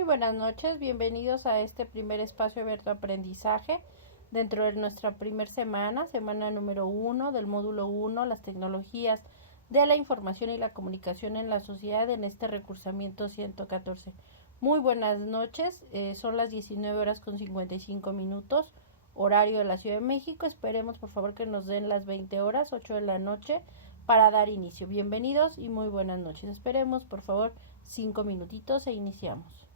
Muy buenas noches, bienvenidos a este primer espacio abierto de aprendizaje dentro de nuestra primera semana, semana número 1 del módulo 1, las tecnologías de la información y la comunicación en la sociedad en este recursamiento 114. Muy buenas noches, son las 19 horas con 55 minutos, horario de la Ciudad de México. Esperemos por favor que nos den las 20 horas, 8 de la noche, para dar inicio. Bienvenidos y muy buenas noches. Esperemos por favor 5 minutitos e iniciamos.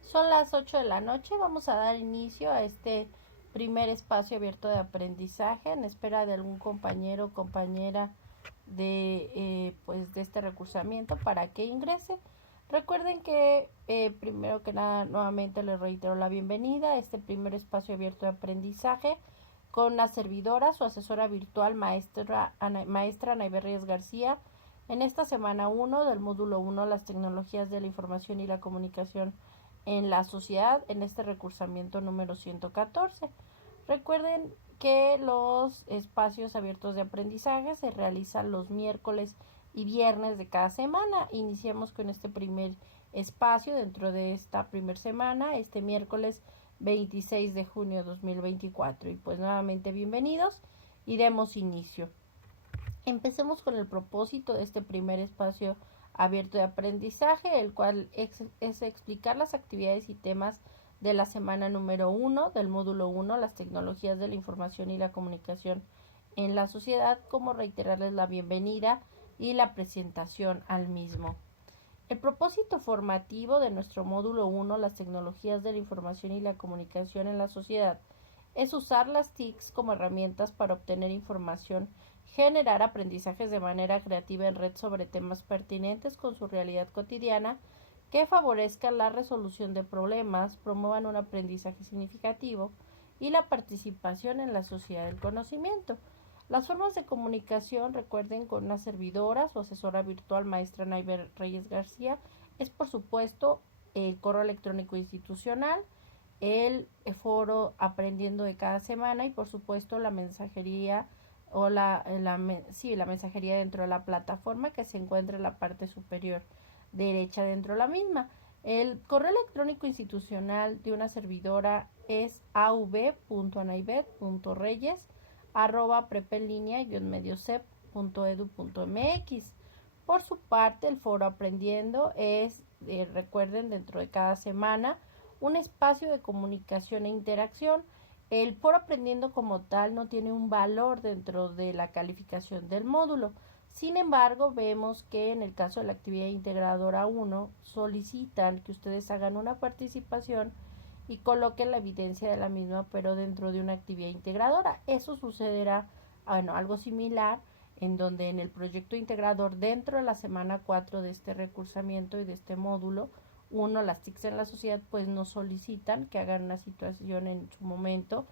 Son las 8 de la noche, vamos a dar inicio a este primer espacio abierto de aprendizaje en espera de algún compañero o compañera de este recursamiento para que ingrese. Recuerden que primero que nada nuevamente les reitero la bienvenida a este primer espacio abierto de aprendizaje con una servidora, su asesora virtual maestra Ana Iberríez García, en esta semana 1 del módulo 1, las tecnologías de la información y la comunicación en la sociedad, en este recursamiento número 114. Recuerden que los espacios abiertos de aprendizaje se realizan los miércoles y viernes de cada semana. Iniciamos con este primer espacio dentro de esta primera semana, este miércoles 26 de junio de 2024. Y pues nuevamente bienvenidos y demos inicio. Empecemos con el propósito de este primer espacio abierto de aprendizaje, el cual es explicar las actividades y temas de la semana número 1 del módulo 1, las tecnologías de la información y la comunicación en la sociedad, como reiterarles la bienvenida y la presentación al mismo. El propósito formativo de nuestro módulo 1, las tecnologías de la información y la comunicación en la sociedad, es usar las TICs como herramientas para obtener información, generar aprendizajes de manera creativa en red sobre temas pertinentes con su realidad cotidiana, que favorezcan la resolución de problemas, promuevan un aprendizaje significativo y la participación en la sociedad del conocimiento. Las formas de comunicación, recuerden, con una servidora, su asesora virtual, maestra Naiber Reyes García, es por supuesto el correo electrónico institucional, el foro aprendiendo de cada semana y por supuesto la mensajería o la mensajería dentro de la plataforma que se encuentra en la parte superior derecha dentro de la misma. El correo electrónico institucional de una servidora es av.anaibet.reyes@prepenlinea-mediocep.edu.mx. Por su parte, el foro aprendiendo es, recuerden, dentro de cada semana, un espacio de comunicación e interacción. El foro aprendiendo como tal no tiene un valor dentro de la calificación del módulo. Sin embargo, vemos que en el caso de la actividad integradora 1 solicitan que ustedes hagan una participación y coloquen la evidencia de la misma, pero dentro de una actividad integradora. Eso sucederá, algo similar, en donde en el proyecto integrador dentro de la semana 4 de este recursamiento y de este módulo 1, las TICs en la sociedad, pues nos solicitan que hagan una situación en su momento,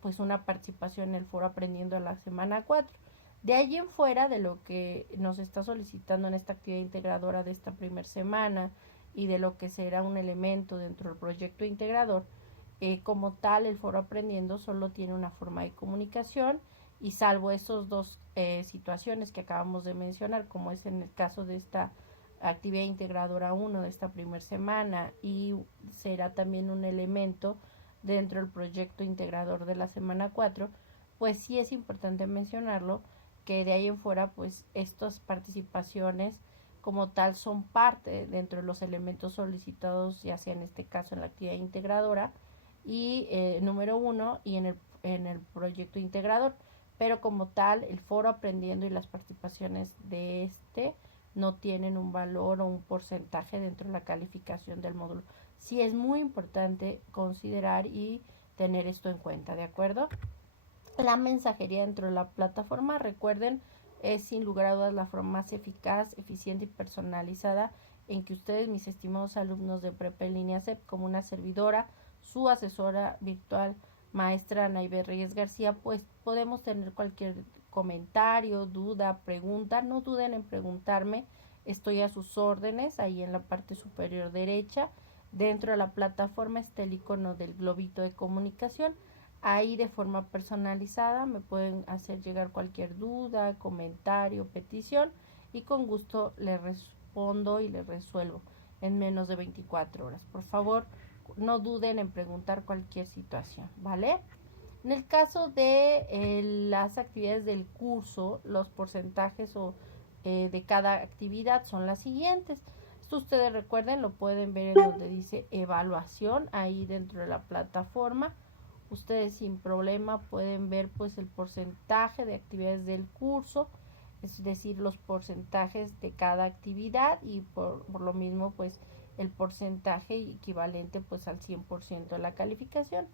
pues una participación en el foro aprendiendo a la semana 4. De allí en fuera de lo que nos está solicitando en esta actividad integradora de esta primera semana y de lo que será un elemento dentro del proyecto integrador, como tal el foro aprendiendo solo tiene una forma de comunicación y salvo esas dos situaciones que acabamos de mencionar, como es en el caso de esta actividad integradora 1 de esta primera semana y será también un elemento dentro del proyecto integrador de la semana 4, pues sí es importante mencionarlo, que de ahí en fuera pues estas participaciones como tal son parte dentro de los elementos solicitados, ya sea en este caso en la actividad integradora y número 1 y en el proyecto integrador, pero como tal el foro aprendiendo y las participaciones de este no tienen un valor o un porcentaje dentro de la calificación del módulo. Sí es muy importante considerar y tener esto en cuenta, ¿de acuerdo? La mensajería dentro de la plataforma, recuerden, es sin lugar a dudas la forma más eficaz, eficiente y personalizada en que ustedes, mis estimados alumnos de Prepa en Línea CEP, como una servidora, su asesora virtual, maestra Naiber Reyes García, pues podemos tener cualquier comentario, duda, pregunta. No duden en preguntarme, estoy a sus órdenes. Ahí en la parte superior derecha, dentro de la plataforma, está el icono del globito de comunicación. Ahí de forma personalizada me pueden hacer llegar cualquier duda, comentario, petición y con gusto les respondo y les resuelvo en menos de 24 horas. Por favor, no duden en preguntar cualquier situación, ¿vale? En el caso de las actividades del curso, los porcentajes de cada actividad son las siguientes. Esto ustedes recuerden, lo pueden ver en donde dice evaluación, ahí dentro de la plataforma. Ustedes sin problema pueden ver pues el porcentaje de actividades del curso, es decir, los porcentajes de cada actividad y por lo mismo pues el porcentaje equivalente pues al 100% de la calificación.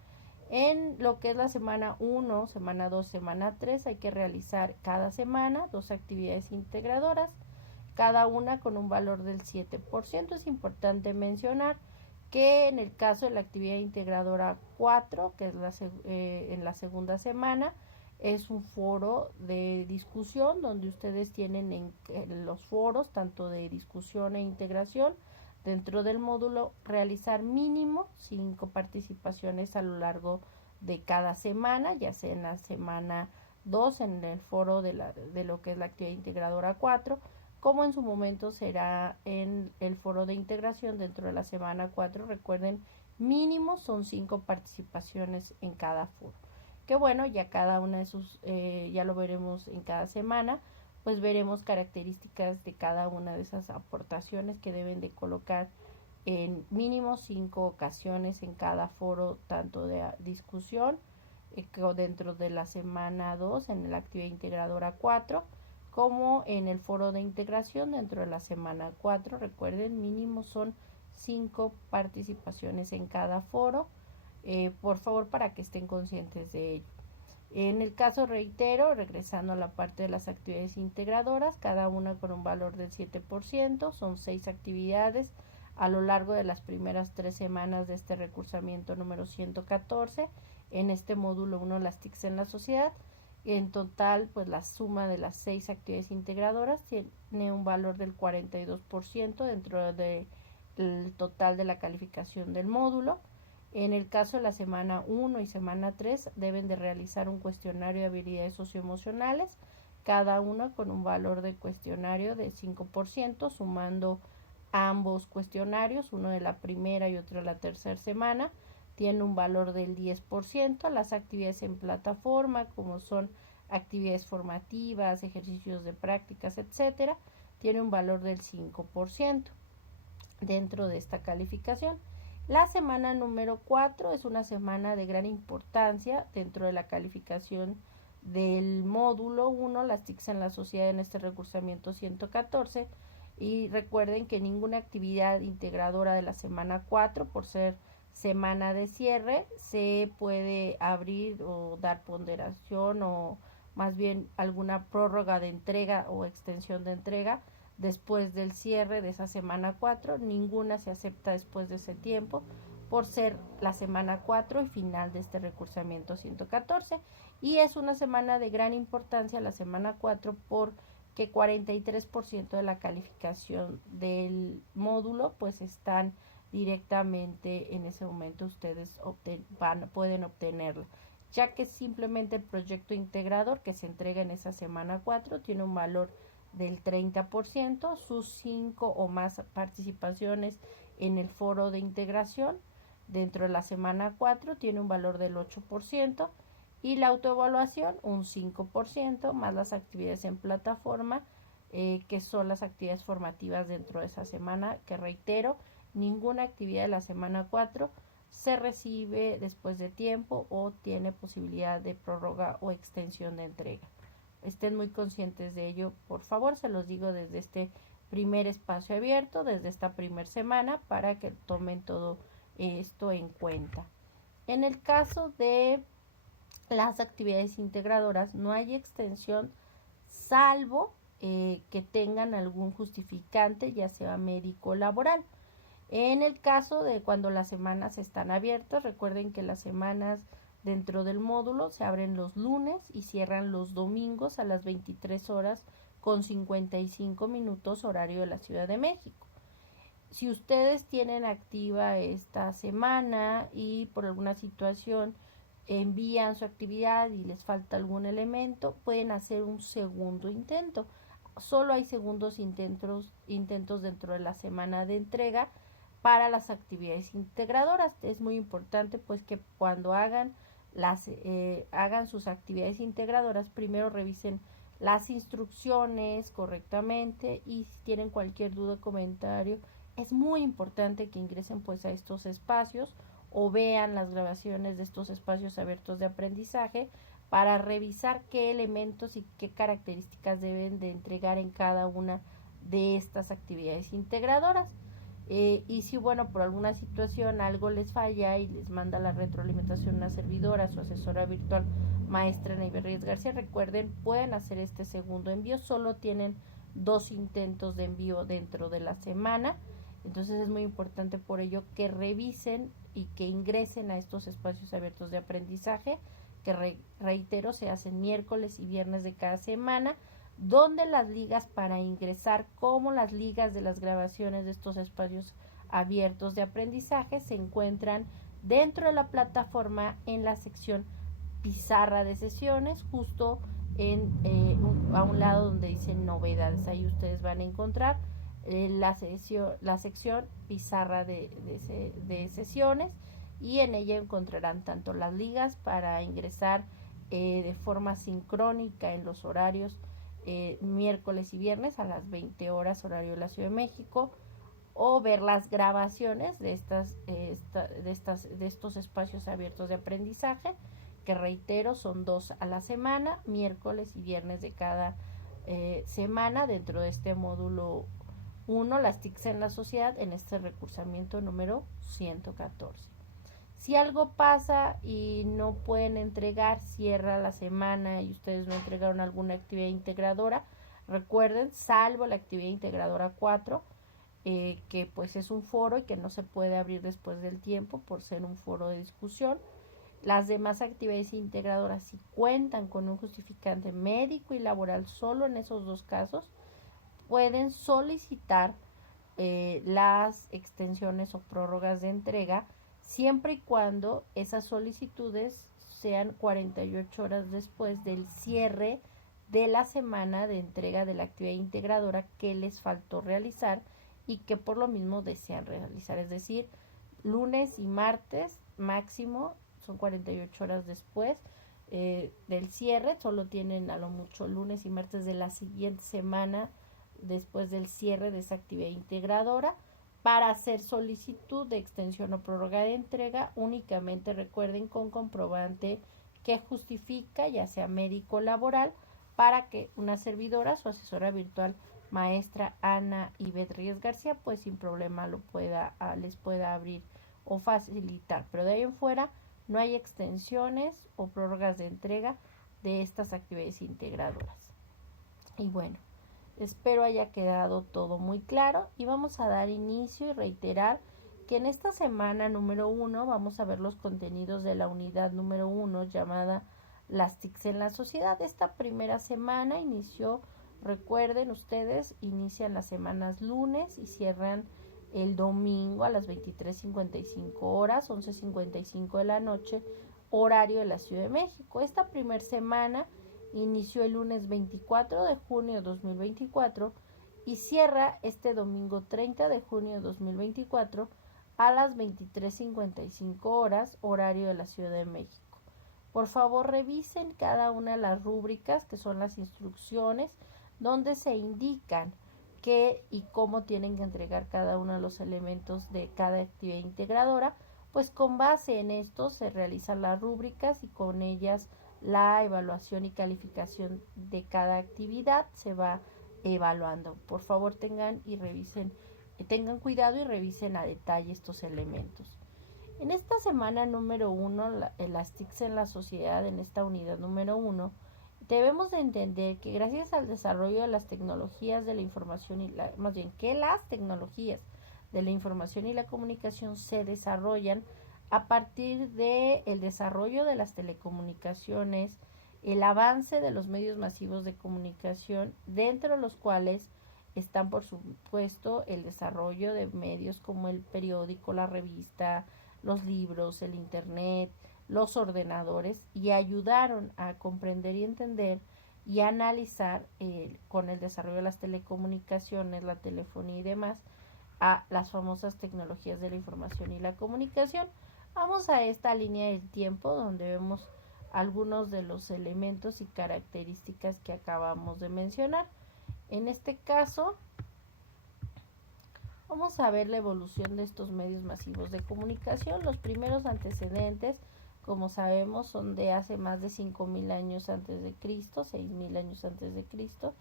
En lo que es la semana 1, semana 2, semana 3, hay que realizar cada semana 2 actividades integradoras, cada una con un valor del 7%. Es importante mencionar que en el caso de la actividad integradora 4, que es en la segunda semana, es un foro de discusión donde ustedes tienen en los foros, tanto de discusión e integración, dentro del módulo realizar mínimo 5 participaciones a lo largo de cada semana, ya sea en la semana 2 en el foro de lo que es la actividad integradora 4, como en su momento será en el foro de integración dentro de la semana 4. Recuerden, mínimo son 5 participaciones en cada foro. Que bueno, ya cada una de sus, ya lo veremos en cada semana, pues veremos características de cada una de esas aportaciones que deben de colocar en mínimo 5 ocasiones en cada foro, tanto de discusión dentro de la semana 2 en la actividad integradora 4, como en el foro de integración dentro de la semana 4. Recuerden, mínimo son 5 participaciones en cada foro, por favor, para que estén conscientes de ello. En el caso, reitero, regresando a la parte de las actividades integradoras, cada una con un valor del 7%, son 6 actividades a lo largo de las primeras 3 semanas de este recursamiento número 114, en este módulo 1, las TICs en la sociedad. En total, pues la suma de las 6 actividades integradoras tiene un valor del 42% dentro del total de la calificación del módulo. En el caso de la semana 1 y semana 3 deben de realizar un cuestionario de habilidades socioemocionales, cada una con un valor de cuestionario de 5%, sumando ambos cuestionarios, uno de la primera y otro de la tercera semana, tiene un valor del 10%. Las actividades en plataforma, como son actividades formativas, ejercicios de prácticas, etcétera, tiene un valor del 5% dentro de esta calificación. La semana número 4 es una semana de gran importancia dentro de la calificación del módulo 1, las TICs en la sociedad, en este recursamiento 114. Y recuerden que ninguna actividad integradora de la semana 4, por ser semana de cierre, se puede abrir o dar ponderación o más bien alguna prórroga de entrega o extensión de entrega después del cierre de esa semana 4. Ninguna se acepta después de ese tiempo por ser la semana 4 y final de este recursamiento 114. Y es una semana de gran importancia la semana 4 porque 43% de la calificación del módulo pues están directamente en ese momento ustedes pueden obtenerla, ya que simplemente el proyecto integrador que se entrega en esa semana 4 tiene un valor del 30%, sus 5 o más participaciones en el foro de integración dentro de la semana 4 tiene un valor del 8%, y la autoevaluación un 5%, más las actividades en plataforma, que son las actividades formativas dentro de esa semana, que reitero, ninguna actividad de la semana 4 se recibe después de tiempo o tiene posibilidad de prórroga o extensión de entrega. Estén muy conscientes de ello, por favor, se los digo desde este primer espacio abierto, desde esta primera semana, para que tomen todo esto en cuenta. En el caso de las actividades integradoras, no hay extensión salvo que tengan algún justificante, ya sea médico o laboral. En el caso de cuando las semanas están abiertas, recuerden que las semanas dentro del módulo se abren los lunes y cierran los domingos a las 23 horas con 55 minutos horario de la Ciudad de México. Si ustedes tienen activa esta semana y por alguna situación envían su actividad y les falta algún elemento, pueden hacer un segundo intento. Solo hay segundos intentos dentro de la semana de entrega para las actividades integradoras. Es muy importante pues que cuando hagan sus actividades integradoras, primero revisen las instrucciones correctamente, y si tienen cualquier duda o comentario, es muy importante que ingresen pues a estos espacios o vean las grabaciones de estos espacios abiertos de aprendizaje para revisar qué elementos y qué características deben de entregar en cada una de estas actividades integradoras. Y si, bueno, por alguna situación algo les falla y les manda la retroalimentación una servidora, su asesora virtual, maestra Neiva Reyes García, recuerden, pueden hacer este segundo envío, solo tienen 2 intentos de envío dentro de la semana, entonces es muy importante por ello que revisen y que ingresen a estos espacios abiertos de aprendizaje, que reitero, se hacen miércoles y viernes de cada semana, donde las ligas para ingresar, como las ligas de las grabaciones de estos espacios abiertos de aprendizaje, se encuentran dentro de la plataforma en la sección pizarra de sesiones, justo a un lado donde dice novedades. Ahí ustedes van a encontrar la sección pizarra de sesiones, y en ella encontrarán tanto las ligas para ingresar de forma sincrónica en los horarios miércoles y viernes a las 20 horas horario de la Ciudad de México, o ver las grabaciones de estos espacios abiertos de aprendizaje, que reitero son 2 a la semana, miércoles y viernes de cada semana, dentro de este módulo 1, las TICs en la sociedad, en este recursamiento número 114. Si algo pasa y no pueden entregar, cierra la semana y ustedes no entregaron alguna actividad integradora, recuerden, salvo la actividad integradora 4, que pues es un foro y que no se puede abrir después del tiempo por ser un foro de discusión. Las demás actividades integradoras, si cuentan con un justificante médico y laboral, solo en esos 2 casos, pueden solicitar las extensiones o prórrogas de entrega, siempre y cuando esas solicitudes sean 48 horas después del cierre de la semana de entrega de la actividad integradora que les faltó realizar y que por lo mismo desean realizar, es decir, lunes y martes máximo, son 48 horas después del cierre, solo tienen a lo mucho lunes y martes de la siguiente semana después del cierre de esa actividad integradora para hacer solicitud de extensión o prórroga de entrega. Únicamente recuerden con comprobante que justifica, ya sea médico o laboral, para que una servidora, su asesora virtual maestra Ana Ivette Reyes García, pues sin problema les pueda abrir o facilitar. Pero de ahí en fuera no hay extensiones o prórrogas de entrega de estas actividades integradoras. Y bueno, espero haya quedado todo muy claro y vamos a dar inicio y reiterar que en esta semana número 1 vamos a ver los contenidos de la unidad número 1 llamada las TICs en la sociedad. Esta primera semana inició, recuerden ustedes, inician las semanas lunes y cierran el domingo a las 23:55 horas, 11:55 de la noche, horario de la Ciudad de México. Esta primera semana inició el lunes 24 de junio de 2024 y cierra este domingo 30 de junio de 2024 a las 23:55 horas, horario de la Ciudad de México. Por favor, revisen cada una de las rúbricas, que son las instrucciones, donde se indican qué y cómo tienen que entregar cada uno de los elementos de cada actividad integradora. Pues con base en esto se realizan las rúbricas y con ellas la evaluación y calificación de cada actividad se va evaluando. Por favor, tengan cuidado y revisen a detalle estos elementos. En esta semana número 1, las TICs en la sociedad, en esta unidad número 1, debemos de entender que gracias al desarrollo de las tecnologías de la información que las tecnologías de la información y la comunicación se desarrollan a partir del desarrollo de las telecomunicaciones, el avance de los medios masivos de comunicación, dentro de los cuales están, por supuesto, el desarrollo de medios como el periódico, la revista, los libros, el internet, los ordenadores, y ayudaron a comprender y entender y analizar con el desarrollo de las telecomunicaciones, la telefonía y demás, a las famosas tecnologías de la información y la comunicación. Vamos a esta línea del tiempo donde vemos algunos de los elementos y características que acabamos de mencionar. En este caso, vamos a ver la evolución de estos medios masivos de comunicación. Los primeros antecedentes, como sabemos, son de hace más de 5.000 años antes de Cristo, 6.000 años antes de Cristo.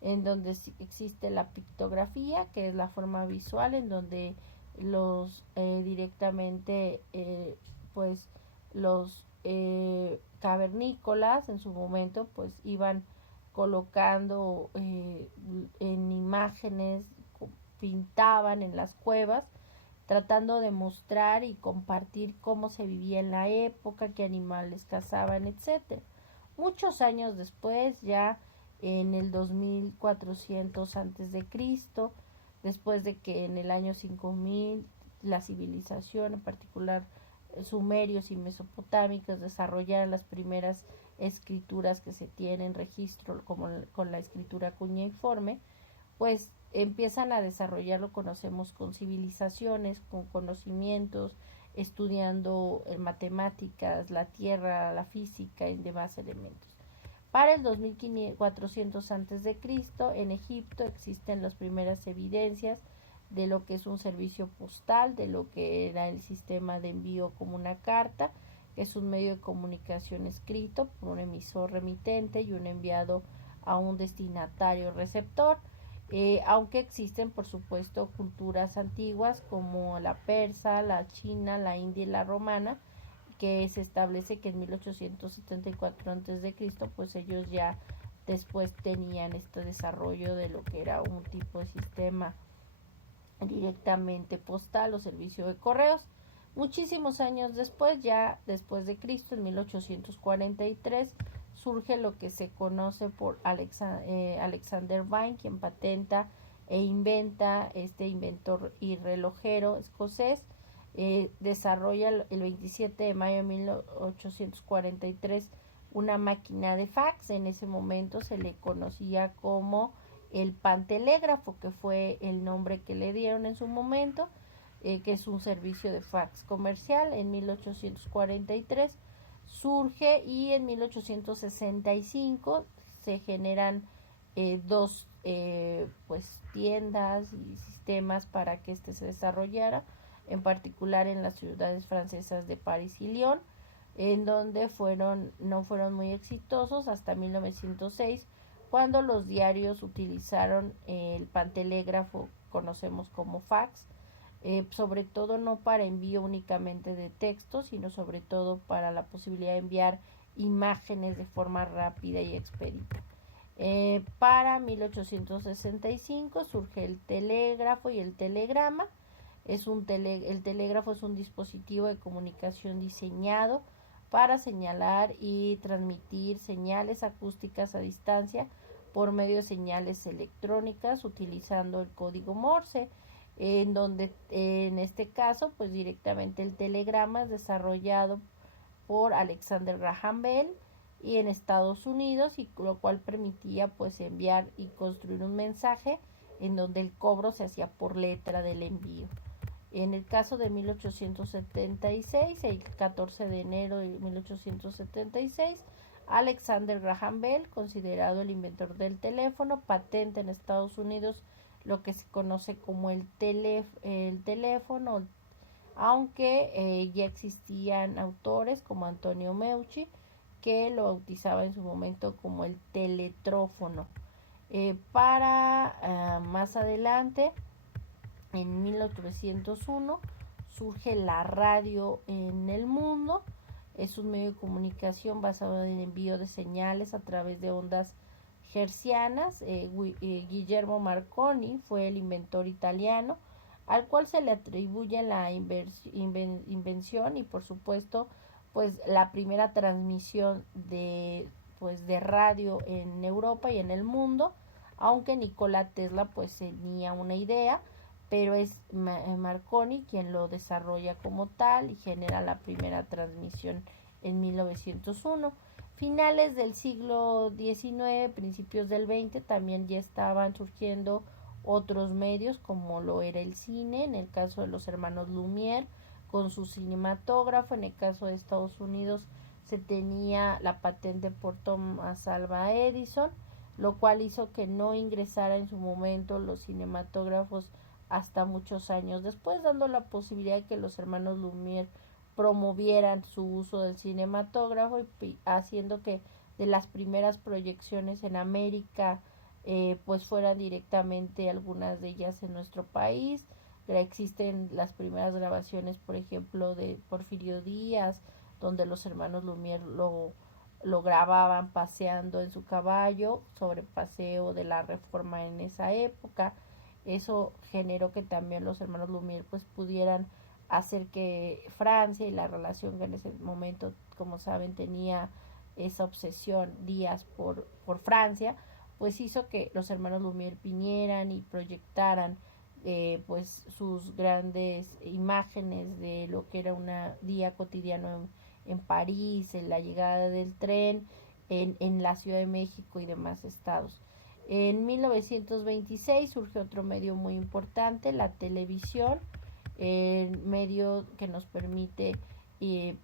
en donde existe la pictografía, que es la forma visual, en donde los directamente pues los cavernícolas en su momento pues iban colocando en imágenes, pintaban en las cuevas, tratando de mostrar y compartir cómo se vivía en la época, qué animales cazaban, etcétera. Muchos años después, ya en el 2400 antes de Cristo, después de que en el año 5000 la civilización, en particular sumerios y mesopotámicos, desarrollaron las primeras escrituras que se tienen registro, como con la escritura cuneiforme, pues empiezan a desarrollar lo que conocemos con civilizaciones, con conocimientos, estudiando matemáticas, la tierra, la física y demás elementos. Para el 2400 a.C., en Egipto existen las primeras evidencias de lo que es un servicio postal, de lo que era el sistema de envío como una carta, que es un medio de comunicación escrito por un emisor remitente y un enviado a un destinatario receptor. Aunque existen, por supuesto, culturas antiguas como la persa, la china, la india y la romana, que se establece que en 1874 a.C., pues ellos ya después tenían este desarrollo de lo que era un tipo de sistema directamente postal o servicio de correos. Muchísimos años después, ya después de Cristo, en 1843, surge lo que se conoce por Alexander Vine, quien patenta e inventa, este inventor y relojero escocés, desarrolla el 27 de mayo de 1843 una máquina de fax. En ese momento se le conocía como el pantelégrafo, que fue el nombre que le dieron en su momento, que es un servicio de fax comercial. En 1843 surge y en 1865 se generan dos pues tiendas y sistemas para que este se desarrollara, en particular en las ciudades francesas de París y Lyon, en donde no fueron muy exitosos hasta 1906, cuando los diarios utilizaron el pantelégrafo, conocemos como fax, sobre todo no para envío únicamente de texto, sino sobre todo para la posibilidad de enviar imágenes de forma rápida y expedita. Para 1865 surge el telégrafo y el telegrama. El telégrafo es un dispositivo de comunicación diseñado para señalar y transmitir señales acústicas a distancia por medio de señales electrónicas utilizando el código Morse, en donde en este caso pues directamente el telegrama es desarrollado por Alexander Graham Bell y en Estados Unidos, y lo cual permitía pues enviar y construir un mensaje en donde el cobro se hacía por letra del envío. En el caso de 1876, el 14 de enero de 1876, Alexander Graham Bell, considerado el inventor del teléfono, patenta en Estados Unidos lo que se conoce como el teléfono, aunque ya existían autores como Antonio Meucci que lo bautizaba en su momento como el teletrófono. Más adelante, en 1901, surge la radio en el mundo. Es un medio de comunicación basado en el envío de señales a través de ondas hertzianas. Guillermo Marconi fue el inventor italiano, al cual se le atribuye la invención y por supuesto pues la primera transmisión de radio en Europa y en el mundo, aunque Nikola Tesla pues tenía una idea, pero es Marconi quien lo desarrolla como tal y genera la primera transmisión en 1901. Finales del siglo XIX, principios del XX, también ya estaban surgiendo otros medios como lo era el cine, en el caso de los hermanos Lumière con su cinematógrafo. En el caso de Estados Unidos se tenía la patente por Thomas Alva Edison, lo cual hizo que no ingresara en su momento los cinematógrafos hasta muchos años después, dando la posibilidad de que los hermanos Lumière promovieran su uso del cinematógrafo y haciendo que de las primeras proyecciones en América pues fueran directamente algunas de ellas en nuestro país. Existen las primeras grabaciones, por ejemplo, de Porfirio Díaz, donde los hermanos Lumière lo grababan paseando en su caballo, sobre paseo de la Reforma en esa época. Eso generó que también los hermanos Lumière pues pudieran hacer que Francia, y la relación que en ese momento, como saben, tenía esa obsesión Díaz por Francia, pues hizo que los hermanos Lumière vinieran y proyectaran pues sus grandes imágenes de lo que era un día cotidiano en París, en la llegada del tren, en la Ciudad de México y demás estados. En 1926 surge otro medio muy importante, la televisión, el medio que nos permite y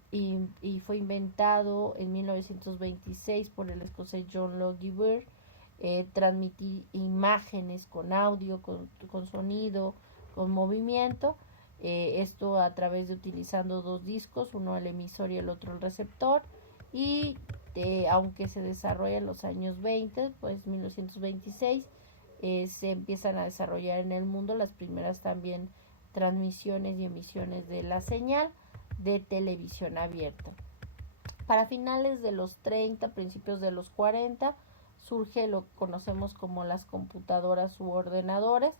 fue inventado en 1926 por el escocés John Logie Baird, transmitir imágenes con audio, con sonido, con movimiento, esto a través de utilizando dos discos, uno el emisor y el otro el receptor, y aunque se desarrolla en los años 20, pues 1926, se empiezan a desarrollar en el mundo las primeras también transmisiones y emisiones de la señal de televisión abierta. Para finales de los 30, principios de los 40, surge lo que conocemos como las computadoras u ordenadores,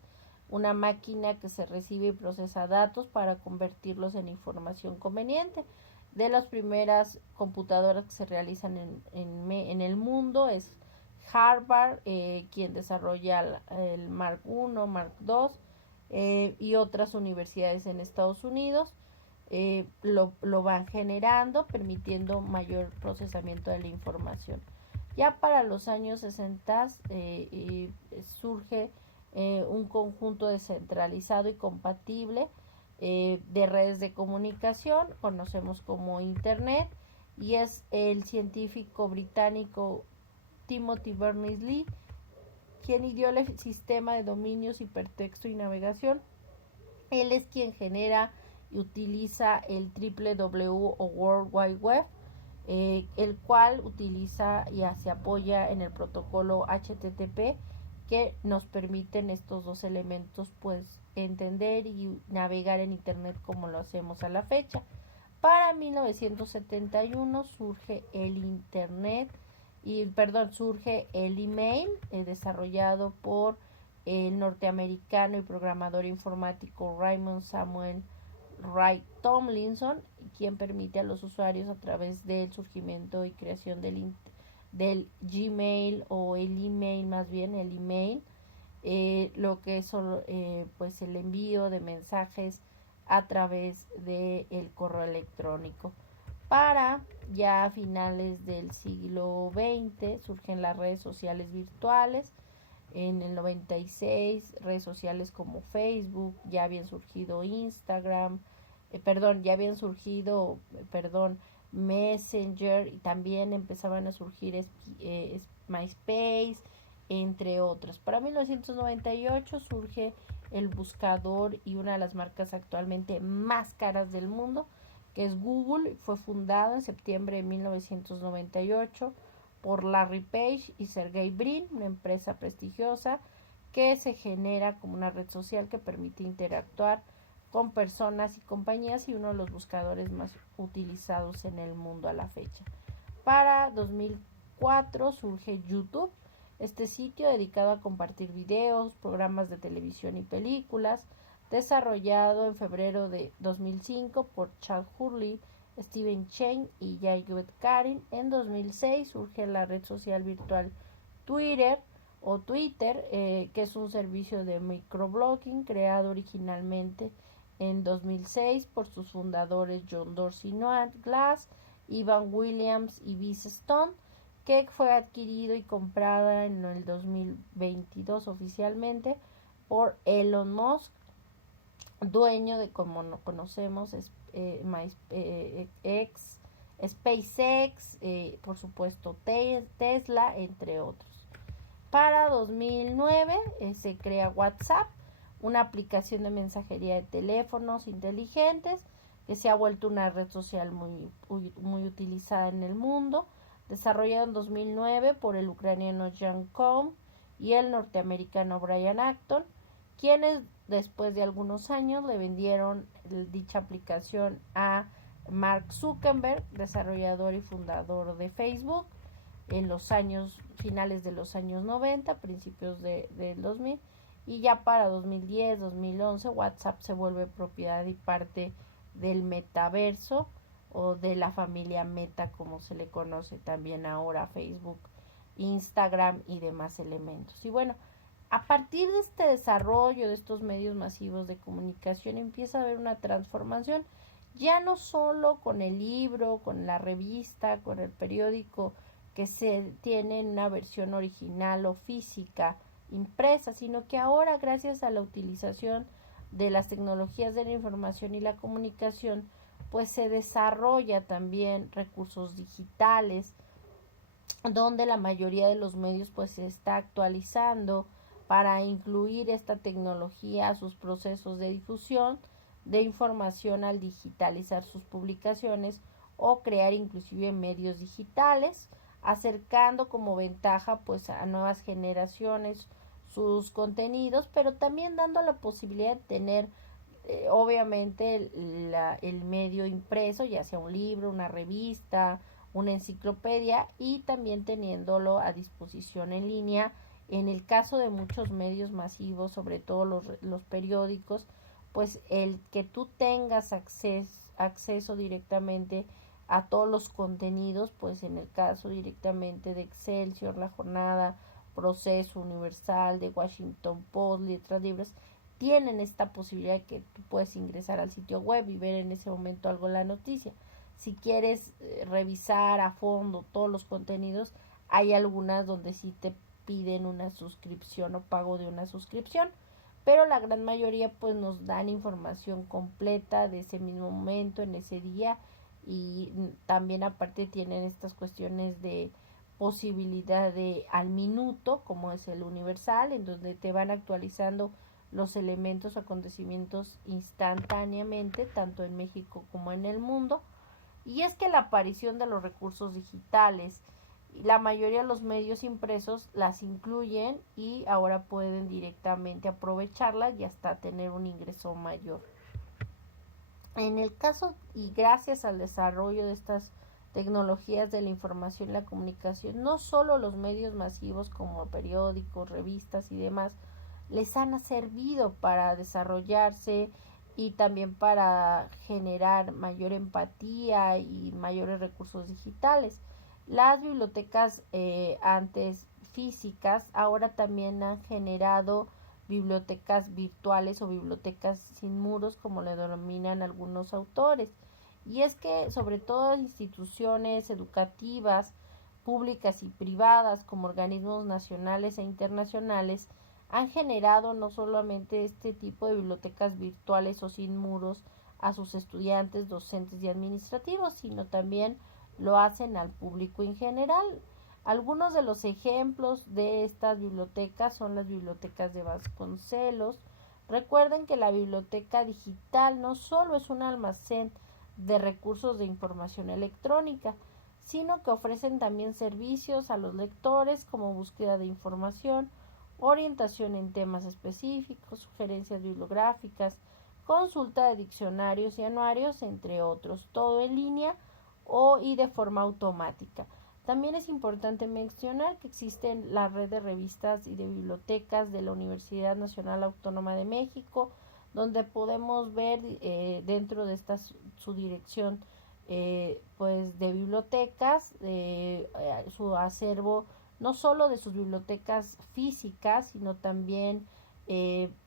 una máquina que se recibe y procesa datos para convertirlos en información conveniente. De las primeras computadoras que se realizan en el mundo es Harvard, quien desarrolla el Mark I, Mark II, y otras universidades en Estados Unidos. Lo van generando, permitiendo mayor procesamiento de la información. Ya para los años 60 surge un conjunto descentralizado y compatible de redes de comunicación, conocemos como Internet, y es el científico británico Timothy Berners-Lee quien ideó el sistema de dominios, hipertexto y navegación. Él es quien genera y utiliza el www o World Wide Web, el cual utiliza y se apoya en el protocolo HTTP, que nos permiten estos dos elementos pues entender y navegar en internet como lo hacemos a la fecha. Para 1971 surge el internet surge el email, desarrollado por el norteamericano y programador informático Raymond Samuel Wright Tomlinson, quien permite a los usuarios, a través del surgimiento y creación del Gmail, o el email, más bien el email, lo que es pues el envío de mensajes a través del correo electrónico. Para ya a finales del siglo XX surgen las redes sociales virtuales. En el 96, redes sociales como Facebook, ya habían surgido Instagram, Messenger, y también empezaban a surgir MySpace, entre otros. Para 1998 surge el buscador y una de las marcas actualmente más caras del mundo, que es Google. Fue fundado en septiembre de 1998 por Larry Page y Sergey Brin, una empresa prestigiosa que se genera como una red social que permite interactuar con personas y compañías, y uno de los buscadores más utilizados en el mundo a la fecha. Para 2004 surge YouTube, este sitio dedicado a compartir videos, programas de televisión y películas, desarrollado en febrero de 2005 por Chad Hurley, Steven Chen y Jayed Karim. En 2006 surge la red social virtual Twitter, que es un servicio de microblogging creado originalmente en 2006 por sus fundadores John Dorsey Glass, Ivan Williams y Biz Stone, que fue adquirido y comprada en el 2022 oficialmente por Elon Musk, dueño de, como no conocemos, SpaceX, por supuesto Tesla, entre otros. Para 2009 se crea WhatsApp, una aplicación de mensajería de teléfonos inteligentes que se ha vuelto una red social muy utilizada en el mundo, desarrollada en 2009 por el ucraniano Jan Koum y el norteamericano Brian Acton, quienes después de algunos años le vendieron dicha aplicación a Mark Zuckerberg, desarrollador y fundador de Facebook, en los años finales de los años 90, principios del 2000, y ya para 2010, 2011 WhatsApp se vuelve propiedad y parte del metaverso o de la familia Meta, como se le conoce también ahora, Facebook, Instagram y demás elementos. Y bueno, a partir de este desarrollo de estos medios masivos de comunicación empieza a haber una transformación, ya no solo con el libro, con la revista, con el periódico que se tiene en una versión original o física impresa, sino que ahora, gracias a la utilización de las tecnologías de la información y la comunicación, pues se desarrolla también recursos digitales, donde la mayoría de los medios pues se está actualizando para incluir esta tecnología a sus procesos de difusión de información al digitalizar sus publicaciones o crear inclusive medios digitales, acercando como ventaja pues a nuevas generaciones sus contenidos, pero también dando la posibilidad de tener obviamente el medio impreso, ya sea un libro, una revista, una enciclopedia, y también teniéndolo a disposición en línea. En el caso de muchos medios masivos, sobre todo los periódicos, pues el que tú tengas acceso directamente a todos los contenidos, pues en el caso directamente de Excelsior, La Jornada, Proceso, Universal, de Washington Post, Letras Libres, tienen esta posibilidad de que tú puedes ingresar al sitio web y ver en ese momento algo la noticia. Si quieres revisar a fondo todos los contenidos, hay algunas donde sí te piden una suscripción o pago de una suscripción, pero la gran mayoría pues nos dan información completa de ese mismo momento, en ese día, y también aparte tienen estas cuestiones de posibilidad de al minuto, como es el Universal, en donde te van actualizando los elementos o acontecimientos instantáneamente, tanto en México como en el mundo. Y es que la aparición de los recursos digitales, la mayoría de los medios impresos las incluyen y ahora pueden directamente aprovecharlas y hasta tener un ingreso mayor. En el caso y gracias al desarrollo de estas tecnologías de la información y la comunicación, no solo los medios masivos como periódicos, revistas y demás les han servido para desarrollarse y también para generar mayor empatía y mayores recursos digitales. Las bibliotecas antes físicas ahora también han generado bibliotecas virtuales o bibliotecas sin muros, como le denominan algunos autores. Y es que sobre todo instituciones educativas, públicas y privadas, como organismos nacionales e internacionales, han generado no solamente este tipo de bibliotecas virtuales o sin muros a sus estudiantes, docentes y administrativos, sino también lo hacen al público en general. Algunos de los ejemplos de estas bibliotecas son las bibliotecas de Vasconcelos. Recuerden que la biblioteca digital no solo es un almacén de recursos de información electrónica, sino que ofrecen también servicios a los lectores como búsqueda de información, orientación en temas específicos, sugerencias bibliográficas, consulta de diccionarios y anuarios, entre otros, todo en línea y de forma automática. También es importante mencionar que existen la red de revistas y de bibliotecas de la Universidad Nacional Autónoma de México, donde podemos ver dentro de esta su dirección pues de bibliotecas, su acervo no solo de sus bibliotecas físicas, sino también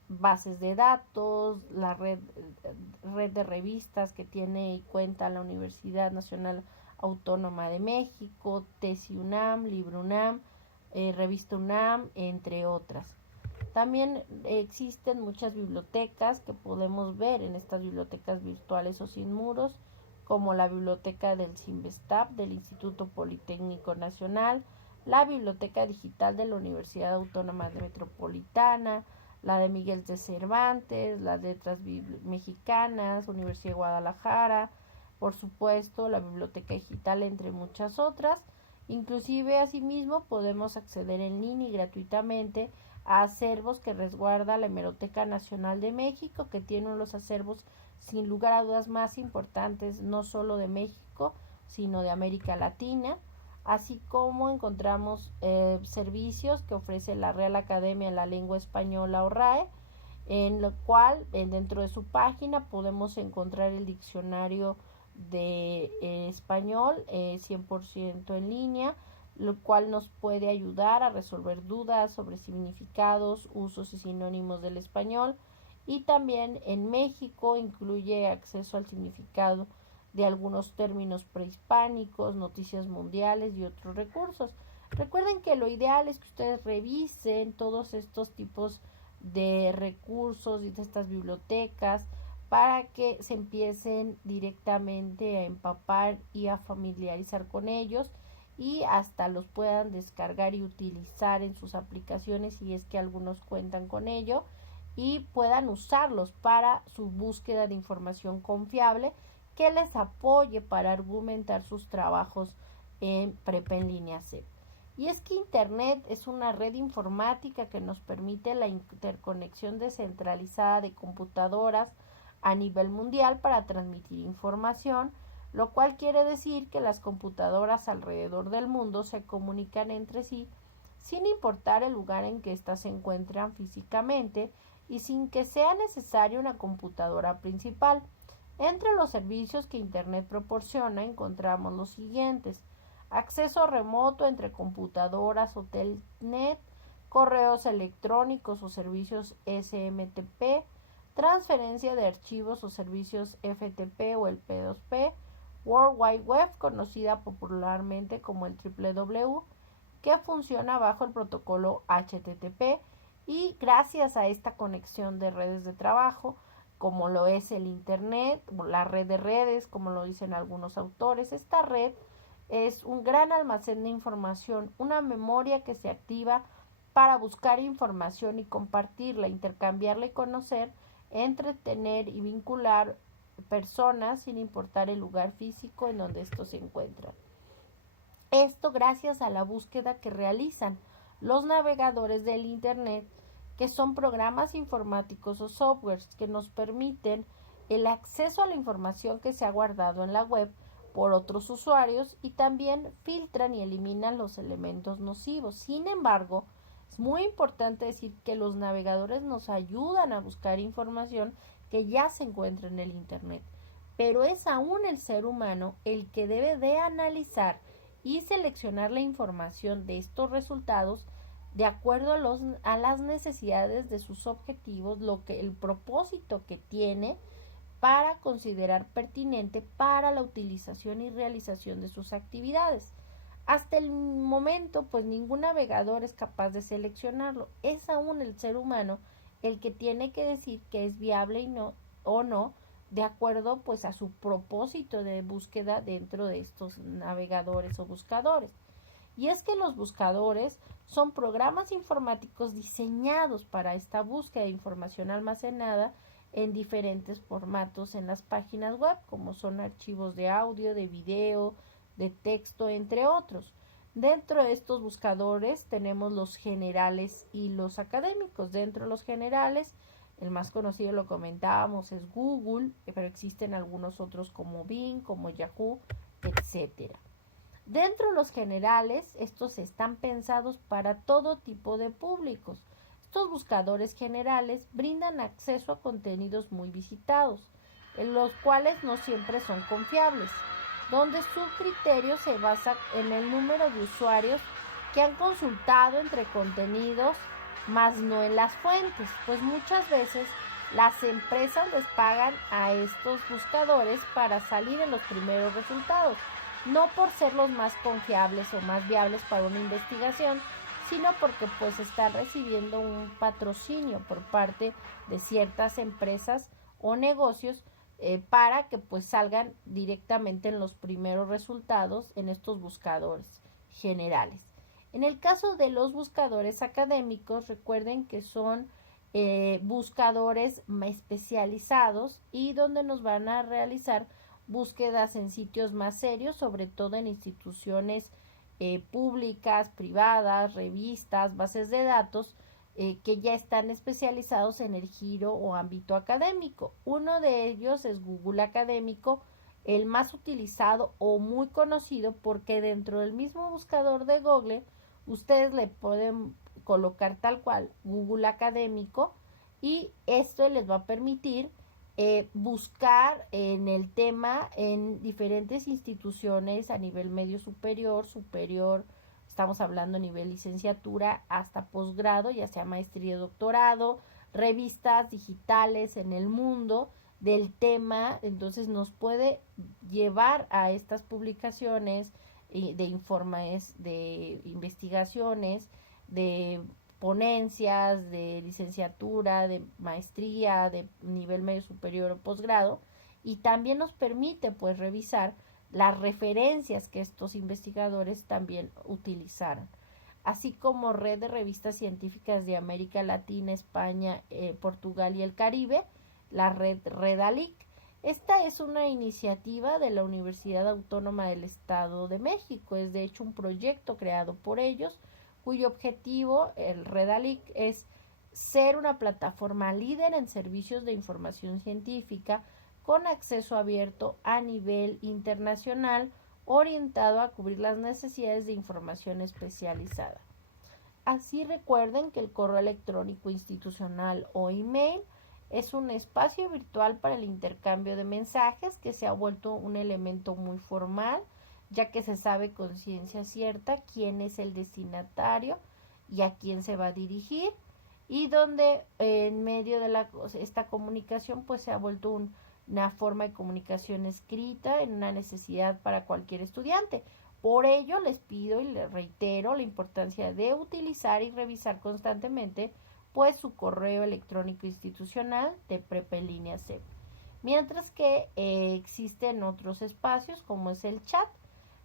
bases de datos, la red de revistas que tiene y cuenta la Universidad Nacional Autónoma de México, Tesis UNAM, Libro UNAM, Revista UNAM, entre otras. También existen muchas bibliotecas que podemos ver en estas bibliotecas virtuales o sin muros, como la biblioteca del CINVESTAP, del Instituto Politécnico Nacional, la biblioteca digital de la Universidad Autónoma Metropolitana, la de Miguel de Cervantes, las letras mexicanas, Universidad de Guadalajara, por supuesto, la biblioteca digital, entre muchas otras. Inclusive, asimismo, podemos acceder en línea y gratuitamente a acervos que resguarda la Hemeroteca Nacional de México, que tiene uno de los acervos sin lugar a dudas más importantes, no solo de México, sino de América Latina, así como encontramos servicios que ofrece la Real Academia de la Lengua Española o RAE, en lo cual dentro de su página podemos encontrar el diccionario de español 100% en línea, lo cual nos puede ayudar a resolver dudas sobre significados, usos y sinónimos del español. Y también en México incluye acceso al significado de algunos términos prehispánicos, noticias mundiales y otros recursos. Recuerden que lo ideal es que ustedes revisen todos estos tipos de recursos y de estas bibliotecas para que se empiecen directamente a empapar y a familiarizar con ellos y hasta los puedan descargar y utilizar en sus aplicaciones si es que algunos cuentan con ello y puedan usarlos para su búsqueda de información confiable que les apoye para argumentar sus trabajos en Prepa en Línea C. Y es que Internet es una red informática que nos permite la interconexión descentralizada de computadoras a nivel mundial para transmitir información, lo cual quiere decir que las computadoras alrededor del mundo se comunican entre sí sin importar el lugar en que éstas se encuentran físicamente y sin que sea necesaria una computadora principal. Entre los servicios que Internet proporciona encontramos los siguientes: acceso remoto entre computadoras o telnet, correos electrónicos o servicios SMTP, transferencia de archivos o servicios FTP o el P2P, World Wide Web, conocida popularmente como el WWW, que funciona bajo el protocolo HTTP, y gracias a esta conexión de redes de trabajo, como lo es el Internet, la red de redes, como lo dicen algunos autores, esta red es un gran almacén de información, una memoria que se activa para buscar información y compartirla, intercambiarla y conocer, entretener y vincular personas sin importar el lugar físico en donde estos se encuentran. Esto gracias a la búsqueda que realizan los navegadores del Internet, que son programas informáticos o softwares que nos permiten el acceso a la información que se ha guardado en la web por otros usuarios y también filtran y eliminan los elementos nocivos. Sin embargo, es muy importante decir que los navegadores nos ayudan a buscar información que ya se encuentra en el Internet, pero es aún el ser humano el que debe de analizar y seleccionar la información de estos resultados de acuerdo a las necesidades de sus objetivos, el propósito que tiene para considerar pertinente para la utilización y realización de sus actividades. Hasta el momento, pues ningún navegador es capaz de seleccionarlo. Es aún el ser humano el que tiene que decir que es viable o no, de acuerdo pues a su propósito de búsqueda dentro de estos navegadores o buscadores. Y es que los buscadores son programas informáticos diseñados para esta búsqueda de información almacenada en diferentes formatos en las páginas web, como son archivos de audio, de video, de texto, entre otros. Dentro de estos buscadores tenemos los generales y los académicos. Dentro de los generales, el más conocido, lo comentábamos, es Google, pero existen algunos otros como Bing, como Yahoo, etcétera. Dentro de los generales, estos están pensados para todo tipo de públicos. Estos buscadores generales brindan acceso a contenidos muy visitados, en los cuales no siempre son confiables, donde su criterio se basa en el número de usuarios que han consultado entre contenidos, más no en las fuentes, pues muchas veces las empresas les pagan a estos buscadores para salir en los primeros resultados, no por ser los más confiables o más viables para una investigación, sino porque pues están recibiendo un patrocinio por parte de ciertas empresas o negocios para que pues salgan directamente en los primeros resultados en estos buscadores generales. En el caso de los buscadores académicos, recuerden que son buscadores especializados y donde nos van a realizar búsquedas en sitios más serios, sobre todo en instituciones públicas, privadas, revistas, bases de datos que ya están especializados en el giro o ámbito académico. Uno de ellos es Google Académico, el más utilizado o muy conocido porque dentro del mismo buscador de Google ustedes le pueden colocar tal cual Google Académico y esto les va a permitir buscar en el tema en diferentes instituciones a nivel medio superior, estamos hablando a nivel licenciatura hasta posgrado, ya sea maestría o doctorado, revistas digitales en el mundo del tema, entonces nos puede llevar a estas publicaciones de informes, de investigaciones, de ponencias, de licenciatura, de maestría, de nivel medio superior o posgrado, y también nos permite pues revisar las referencias que estos investigadores también utilizaron, así como red de revistas científicas de América Latina, España, Portugal y el Caribe, la red Redalic. Esta es una iniciativa de la Universidad Autónoma del Estado de México, es de hecho un proyecto creado por ellos, cuyo objetivo, el Redalic, es ser una plataforma líder en servicios de información científica con acceso abierto a nivel internacional, orientado a cubrir las necesidades de información especializada. Así recuerden que el correo electrónico institucional o email es un espacio virtual para el intercambio de mensajes que se ha vuelto un elemento muy formal, ya que se sabe con ciencia cierta quién es el destinatario y a quién se va a dirigir, y donde en medio de esta comunicación pues se ha vuelto una forma de comunicación escrita en una necesidad para cualquier estudiante. Por ello les pido y les reitero la importancia de utilizar y revisar constantemente pues su correo electrónico institucional de prepa en línea CEP. Mientras que existen otros espacios como es el chat,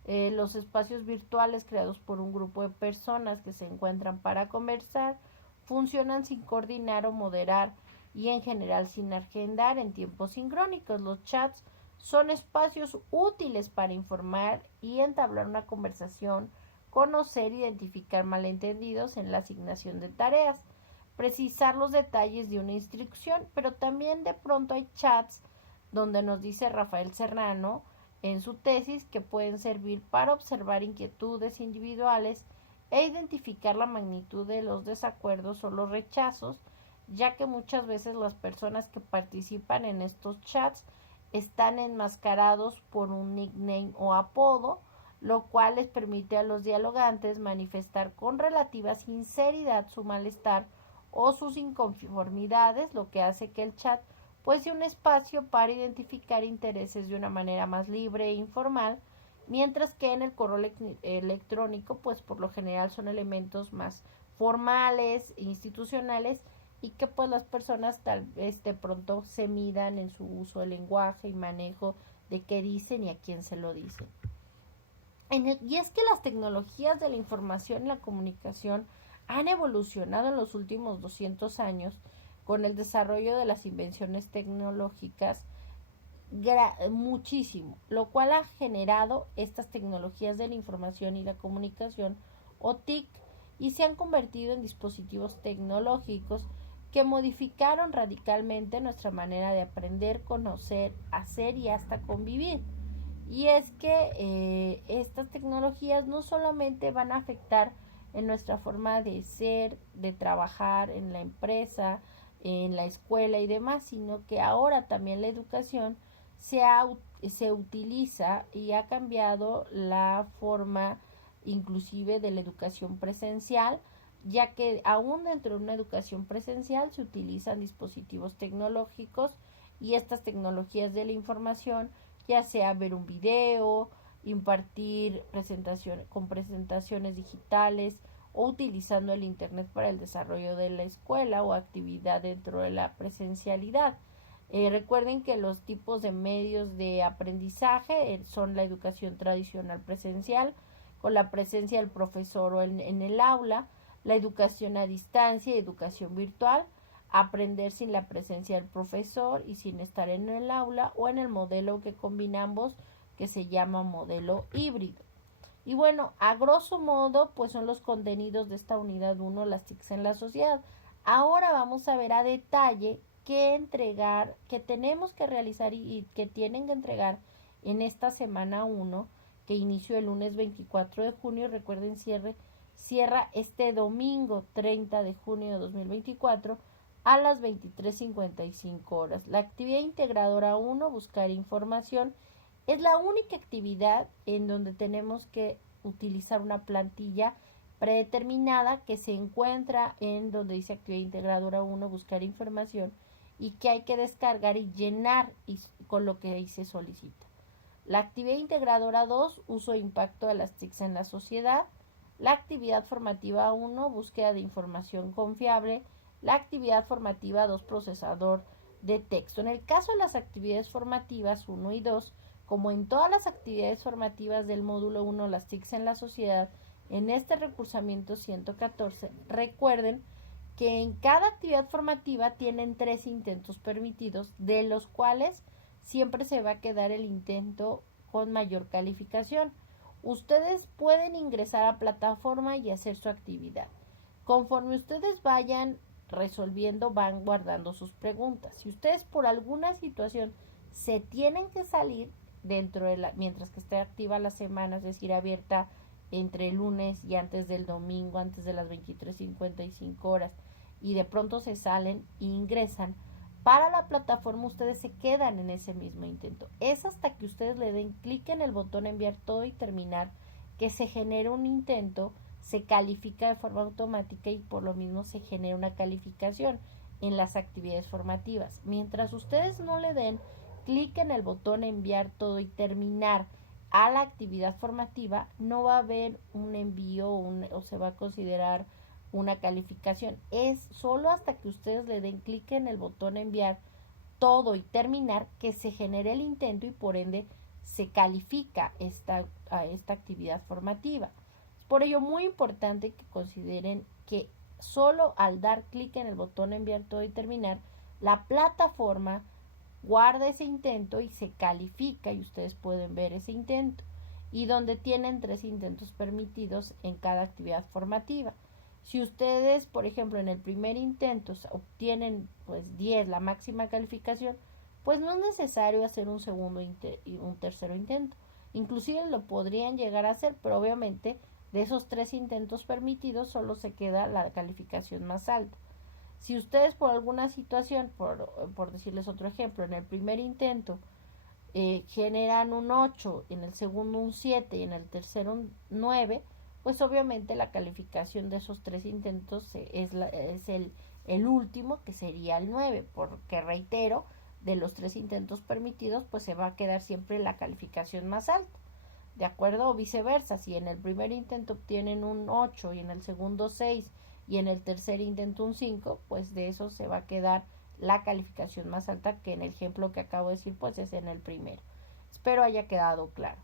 los espacios virtuales creados por un grupo de personas que se encuentran para conversar, funcionan sin coordinar o moderar y en general sin agendar en tiempos sincrónicos. Los chats son espacios útiles para informar y entablar una conversación, conocer, identificar malentendidos en la asignación de tareas, precisar los detalles de una instrucción, pero también de pronto hay chats donde nos dice Rafael Serrano en su tesis que pueden servir para observar inquietudes individuales e identificar la magnitud de los desacuerdos o los rechazos, ya que muchas veces las personas que participan en estos chats están enmascarados por un nickname o apodo, lo cual les permite a los dialogantes manifestar con relativa sinceridad su malestar o sus inconformidades, lo que hace que el chat pues sea un espacio para identificar intereses de una manera más libre e informal, mientras que en el correo electrónico pues por lo general son elementos más formales, institucionales, y que pues las personas tal vez de pronto se midan en su uso del lenguaje y manejo de qué dicen y a quién se lo dicen. Y es que las tecnologías de la información y la comunicación han evolucionado en los últimos 200 años con el desarrollo de las invenciones tecnológicas muchísimo, lo cual ha generado estas tecnologías de la información y la comunicación o TIC, y se han convertido en dispositivos tecnológicos que modificaron radicalmente nuestra manera de aprender, conocer, hacer y hasta convivir. Y es que estas tecnologías no solamente van a afectar en nuestra forma de ser, de trabajar en la empresa, en la escuela y demás, sino que ahora también la educación se utiliza y ha cambiado la forma inclusive de la educación presencial, ya que aún dentro de una educación presencial se utilizan dispositivos tecnológicos y estas tecnologías de la información, ya sea ver un video, impartir presentaciones digitales o utilizando el internet para el desarrollo de la escuela o actividad dentro de la presencialidad. Recuerden que los tipos de medios de aprendizaje son la educación tradicional presencial, con la presencia del profesor o en el aula, la educación a distancia y educación virtual, aprender sin la presencia del profesor y sin estar en el aula, o en el modelo que combina ambos, que se llama modelo híbrido. Y bueno, a grosso modo, pues son los contenidos de esta unidad 1, las TICs en la sociedad. Ahora vamos a ver a detalle qué entregar, qué tenemos que realizar y que tienen que entregar en esta semana 1, que inició el lunes 24 de junio. Recuerden, cierra este domingo 30 de junio de 2024 a las 23:55 horas. La actividad integradora 1, buscar información, es la única actividad en donde tenemos que utilizar una plantilla predeterminada que se encuentra en donde dice actividad integradora 1, buscar información, y que hay que descargar y llenar con lo que ahí se solicita. La actividad integradora 2, uso e impacto de las TICs en la sociedad. La actividad formativa 1, búsqueda de información confiable. La actividad formativa 2, procesador de texto. En el caso de las actividades formativas 1 y 2, como en todas las actividades formativas del módulo 1, las TICs en la sociedad, en este recursamiento 114, recuerden que en cada actividad formativa tienen 3 intentos permitidos, de los cuales siempre se va a quedar el intento con mayor calificación. Ustedes pueden ingresar a plataforma y hacer su actividad. Conforme ustedes vayan resolviendo, van guardando sus preguntas. Si ustedes por alguna situación se tienen que salir mientras que esté activa la semana, es decir, abierta entre el lunes y antes del domingo, antes de las 23:55 horas, y de pronto se salen e ingresan para la plataforma, ustedes se quedan en ese mismo intento. Es hasta que ustedes le den clic en el botón enviar todo y terminar que se genera un intento, se califica de forma automática y por lo mismo se genera una calificación en las actividades formativas. Mientras ustedes no le den clic en el botón enviar todo y terminar a la actividad formativa, no va a haber un envío o se va a considerar una calificación. Es solo hasta que ustedes le den clic en el botón enviar todo y terminar que se genere el intento y por ende se califica esta actividad formativa. Es por ello muy importante que consideren que solo al dar clic en el botón enviar todo y terminar, la plataforma guarda ese intento y se califica y ustedes pueden ver ese intento, y donde tienen 3 intentos permitidos en cada actividad formativa. Si ustedes, por ejemplo, en el primer intento obtienen pues 10, la máxima calificación, pues no es necesario hacer un segundo y un tercero intento. Inclusive lo podrían llegar a hacer, pero obviamente de esos 3 intentos permitidos solo se queda la calificación más alta. Si ustedes por alguna situación, por decirles otro ejemplo, en el primer intento generan un 8, en el segundo un 7 y en el tercero un 9, pues obviamente la calificación de esos 3 intentos es el último, que sería el 9, porque reitero, de los 3 intentos permitidos, pues se va a quedar siempre la calificación más alta. ¿De acuerdo? O viceversa, si en el primer intento obtienen un 8 y en el segundo 6 y en el tercer intento un 5, pues de eso se va a quedar la calificación más alta, que en el ejemplo que acabo de decir, pues es en el primero. Espero haya quedado claro.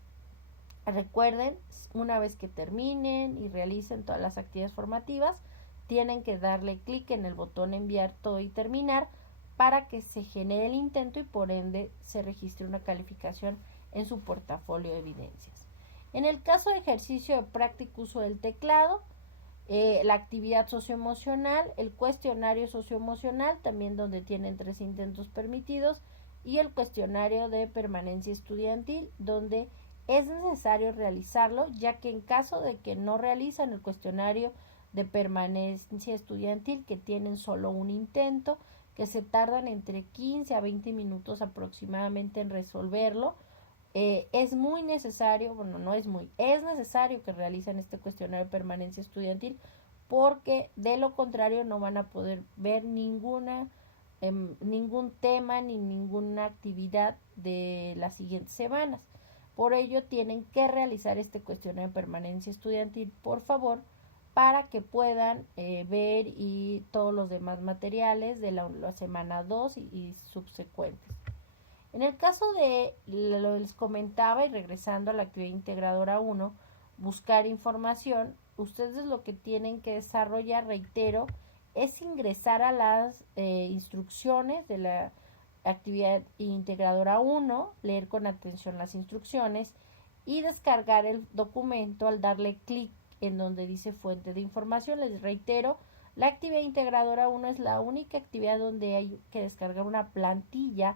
Recuerden, una vez que terminen y realicen todas las actividades formativas, tienen que darle clic en el botón enviar todo y terminar para que se genere el intento y por ende se registre una calificación en su portafolio de evidencias. En el caso de ejercicio de práctico uso del teclado, la actividad socioemocional, el cuestionario socioemocional, también donde tienen 3 intentos permitidos, y el cuestionario de permanencia estudiantil, donde es necesario realizarlo, ya que en caso de que no realizan el cuestionario de permanencia estudiantil, que tienen solo un intento, que se tardan entre 15 a 20 minutos aproximadamente en resolverlo, es muy necesario, es necesario que realicen este cuestionario de permanencia estudiantil, porque de lo contrario no van a poder ver ningún tema ni ninguna actividad de las siguientes semanas. Por ello tienen que realizar este cuestionario de permanencia estudiantil, por favor, para que puedan ver y todos los demás materiales de la semana 2 y subsecuentes. En el caso de lo que les comentaba, y regresando a la actividad integradora 1, buscar información, ustedes lo que tienen que desarrollar, reitero, es ingresar a las instrucciones de la actividad integradora 1, leer con atención las instrucciones y descargar el documento al darle clic en donde dice fuente de información. Les reitero, la actividad integradora 1 es la única actividad donde hay que descargar una plantilla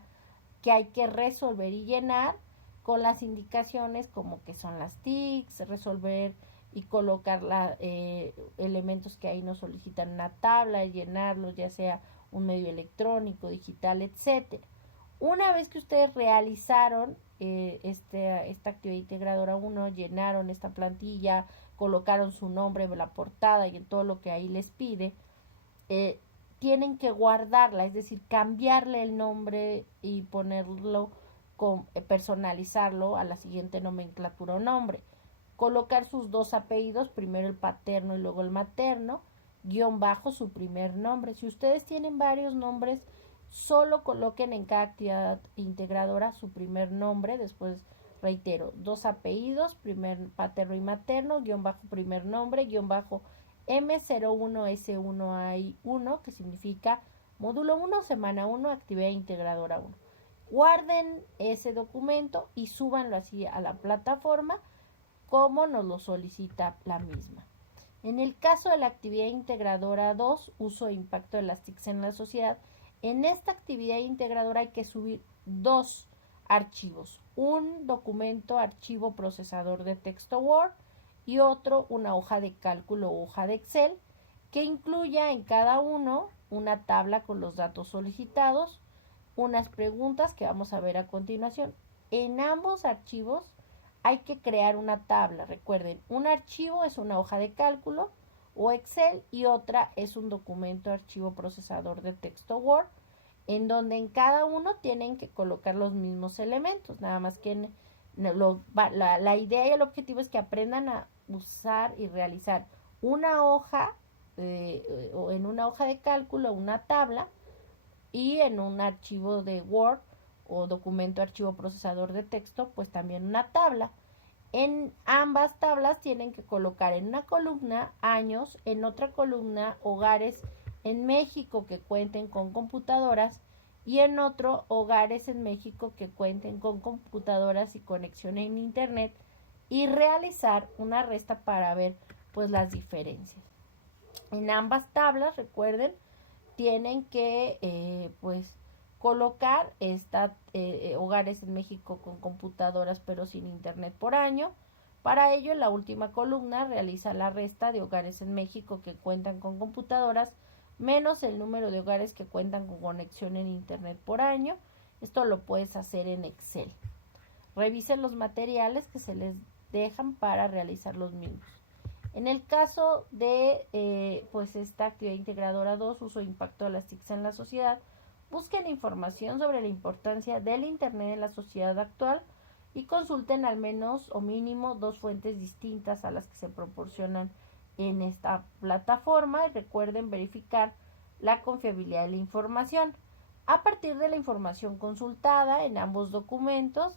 que hay que resolver y llenar con las indicaciones como que son las TICs, resolver y colocar elementos que ahí nos solicitan una tabla, llenarlos, ya sea un medio electrónico, digital, etcétera. Una vez que ustedes realizaron esta actividad integradora 1, llenaron esta plantilla, colocaron su nombre en la portada y en todo lo que ahí les pide, tienen que guardarla, es decir, cambiarle el nombre y ponerlo, personalizarlo a la siguiente nomenclatura o nombre. Colocar sus dos apellidos, primero el paterno y luego el materno, guión bajo su primer nombre. Si ustedes tienen varios nombres, solo coloquen en cada actividad integradora su primer nombre, después reitero, dos apellidos, primer paterno y materno, guión bajo primer nombre, guión bajo M01S1AI1, que significa módulo 1, semana 1, actividad integradora 1. Guarden ese documento y súbanlo así a la plataforma como nos lo solicita la misma. En el caso de la actividad integradora 2, uso e impacto de las TICs en la sociedad, en esta actividad integradora hay que subir dos archivos, un documento archivo procesador de texto Word y otro una hoja de cálculo o hoja de Excel que incluya en cada uno una tabla con los datos solicitados, unas preguntas que vamos a ver a continuación. En ambos archivos hay que crear una tabla. Recuerden, un archivo es una hoja de cálculo o Excel y otra es un documento archivo procesador de texto Word, en donde en cada uno tienen que colocar los mismos elementos, nada más que la idea y el objetivo es que aprendan a usar y realizar una hoja o en una hoja de cálculo, una tabla, y en un archivo de Word o documento archivo procesador de texto, pues también una tabla. En ambas tablas tienen que colocar en una columna años, en otra columna hogares en México que cuenten con computadoras y en otro hogares en México que cuenten con computadoras y conexión en internet y realizar una resta para ver pues las diferencias. En ambas tablas, recuerden, tienen que pues colocar hogares en México con computadoras pero sin internet por año. Para ello, en la última columna realiza la resta de hogares en México que cuentan con computadoras menos el número de hogares que cuentan con conexión en internet por año. Esto lo puedes hacer en Excel. Revisen los materiales que se les dejan para realizar los mismos. En el caso de pues esta actividad integradora 2, uso e impacto de las TICs en la sociedad, busquen información sobre la importancia del Internet en la sociedad actual y consulten al menos o mínimo dos fuentes distintas a las que se proporcionan en esta plataforma y recuerden verificar la confiabilidad de la información. A partir de la información consultada en ambos documentos,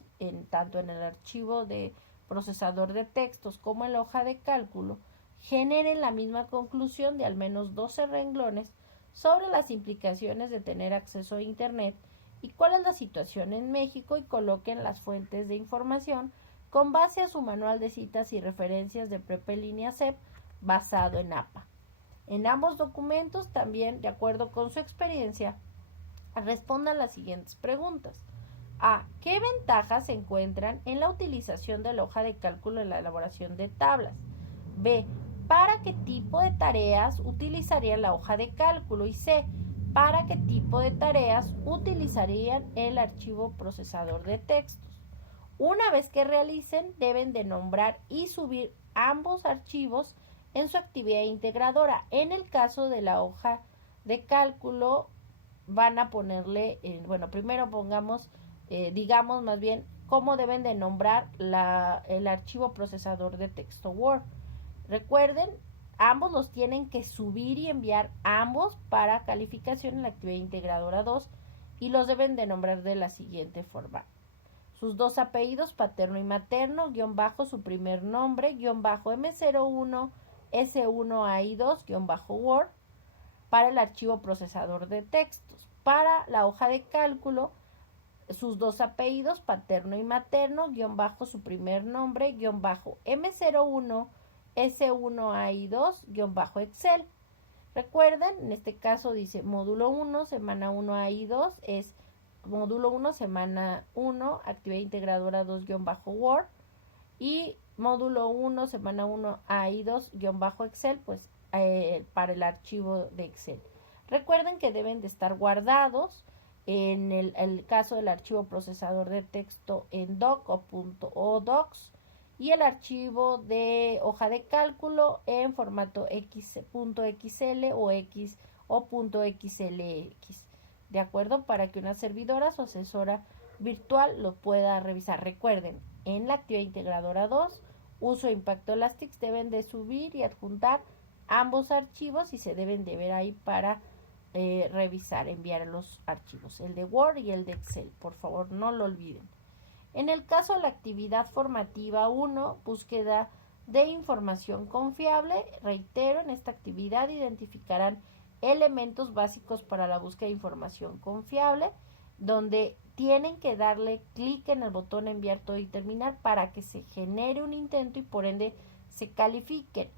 tanto en el archivo de procesador de textos como en la hoja de cálculo, generen la misma conclusión de al menos 12 renglones sobre las implicaciones de tener acceso a Internet y cuál es la situación en México y coloquen las fuentes de información con base a su manual de citas y referencias de Prepa Línea CEP basado en APA. En ambos documentos, también de acuerdo con su experiencia, respondan las siguientes preguntas. A. ¿Qué ventajas se encuentran en la utilización de la hoja de cálculo en la elaboración de tablas? B. ¿Para qué tipo de tareas utilizarían la hoja de cálculo? Y C. ¿Para qué tipo de tareas utilizarían el archivo procesador de textos? Una vez que realicen, deben de nombrar y subir ambos archivos en su actividad integradora. En el caso de la hoja de cálculo, van a ponerle, primero pongamos, digamos más bien, cómo deben de nombrar el archivo procesador de texto Word. Recuerden, ambos los tienen que subir y enviar ambos para calificación en la actividad integradora 2 y los deben de nombrar de la siguiente forma. Sus dos apellidos, paterno y materno, guión bajo su primer nombre, guión bajo M01, S1AI2, guión bajo Word, para el archivo procesador de textos. Para la hoja de cálculo, sus dos apellidos, paterno y materno, guión bajo su primer nombre, guión bajo M01, S1A y 2, guión bajo Excel. Recuerden, en este caso dice módulo 1, semana 1 A y 2, es módulo 1, semana 1, actividad integradora 2, guión bajo Word, y módulo 1, semana 1 A y 2, guión bajo Excel, pues para el archivo de Excel. Recuerden que deben de estar guardados en el caso del archivo procesador de texto en doc o docs, y el archivo de hoja de cálculo en formato x.xl o x o .xlx, ¿de acuerdo? Para que una servidora o asesora virtual lo pueda revisar. Recuerden, en la actividad integradora 2, uso Impacto Elastics, deben de subir y adjuntar ambos archivos y se deben de ver ahí para revisar, enviar los archivos, el de Word y el de Excel, por favor no lo olviden. En el caso de la actividad formativa 1, búsqueda de información confiable, reitero, en esta actividad identificarán elementos básicos para la búsqueda de información confiable, donde tienen que darle clic en el botón enviar todo y terminar para que se genere un intento y por ende se califiquen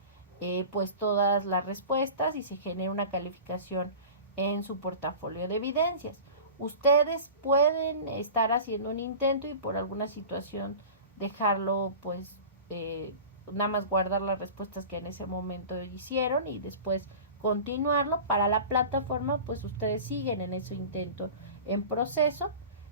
pues todas las respuestas y se genere una calificación en su portafolio de evidencias. Ustedes pueden estar haciendo un intento y por alguna situación dejarlo, pues nada más guardar las respuestas que en ese momento hicieron y después continuarlo. Para la plataforma, pues ustedes siguen en ese intento en proceso.